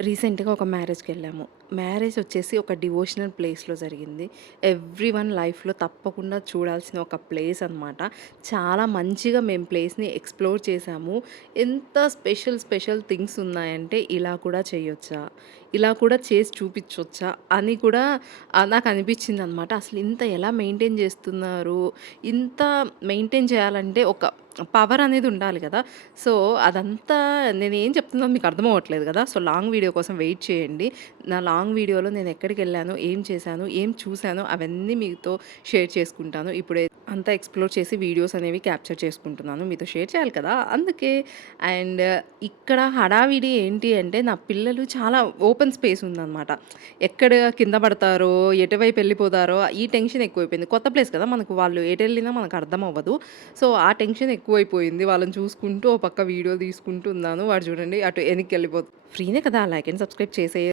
రీసెంట్‌గా ఒక మ్యారేజ్‌కెళ్ళాము. మ్యారేజ్ వచ్చేసి ఒక డివోషనల్ ప్లేస్‌లో జరిగింది. ఎవ్రీవన్ లైఫ్‌లో తప్పకుండా చూడాల్సిన ఒక ప్లేస్ అనమాట. చాలా మంచిగా మేము ప్లేస్‌ని ఎక్స్‌ప్లోర్ చేశాము. ఎంత స్పెషల్ థింగ్స్ ఉన్నాయంటే ఇలా కూడా చేయొచ్చా? ఇలా కూడా చేసి చూపిచ్చొచ్చా? అని కూడా నాకనిపించిందనమాట. అసలు ఇంత ఎలా మెయింటైన్ చేస్తున్నారు? ఇంత మెయింటైన్ చేయాలంటే ఒక పవర్ అనేది ఉండాలి గదా! సో, అదంతా నేనేం చెప్తున్నానో మీకు అర్థమవ్వట్లేదు గదా! సో, లాంగ్ వీడియో కోసం వెయిట్ చేయండి. నా లాంగ్ వీడియోలో నేనెక్కడికెళ్ళాను, ఏం చేశాను, ఏం చూశాను అవన్నీ మీతో షేర్ చేసుకుంటాను. ఇప్పుడే అంతా ఎక్స్‌ప్లోర్ చేసి వీడియోస్ అనేవి క్యాప్చర్ చేసుకుంటున్నాను. మీతో షేర్ చేయాలి కదా! అందుకే. అండ్ ఇక్కడ హడావిడి ఏంటి అంటే నా పిల్లలు చాలా ఓపెన్ స్పేస్ ఉందనమాట. ఎక్కడ కింద పడతారో, ఎటువైపు ఎళ్ళిపోతారో ఈ టెన్షన్ ఎక్కువైపోయింది. కొత్త ప్లేస్ కదా! మనకు వాళ్ళు ఎటెళ్ళినా మనకు అర్థమవ్వదు. సో, ఆ టెన్షన్ ఎక్కువైపోయింది. వాళ్ళని చూసుకుంటూ ఓ పక్క వీడియో తీసుకుంటూ ఉన్నాను. వాడు చూడండి అటు ఎనక్కెళ్ళిపోతు ఫ్రీనే కదా! లైక్ అండ్ సబ్స్క్రైబ్ చేసేయి.